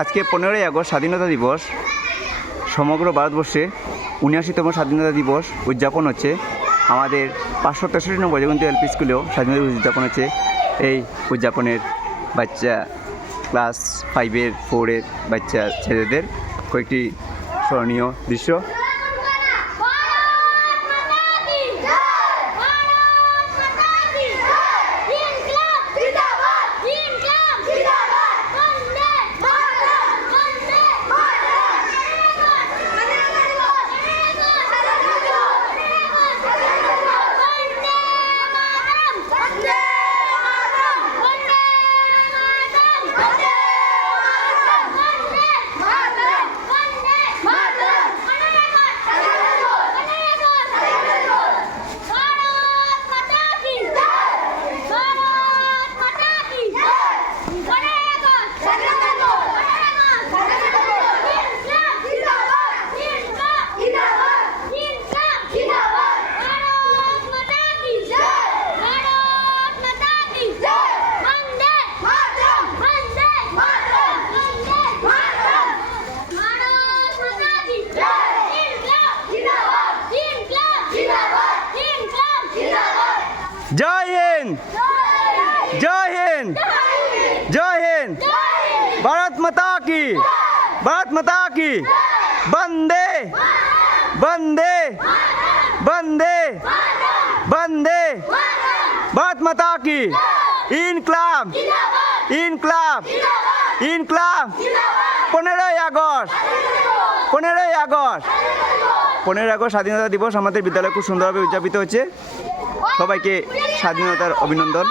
আজকে 15ই আগস্ট স্বাধীনতা দিবস। সমগ্র ভারতবর্ষে 79তম স্বাধীনতা দিবস উদযাপন হচ্ছে। আমাদের 563 নম্বর জগন্তী এলপি স্কুলেও স্বাধীনতা দিবস উদযাপন হচ্ছে। এই উদযাপনের বাচ্চা ক্লাস 5-এর 4-এর বাচ্চা ছেলেদের কয়েকটি স্মরণীয় দৃশ্য। জয় হিন্দ, জয় হিন্দ, জয় হিন্দ। ভারত মাতা কি, ভারত মাতা কি। বন্দে বন্দে বন্দে বন্দে। ভারত মাতা কি। Inqilab Inqilab Inqilab. 15ই August, 15ই August, 15ই August স্বাধীনতা দিবস আমাদের বিদ্যালয়ে খুব সুন্দরভাবে উদযাপিত হচ্ছে। সবাইকে স্বাধীনতার অভিনন্দন।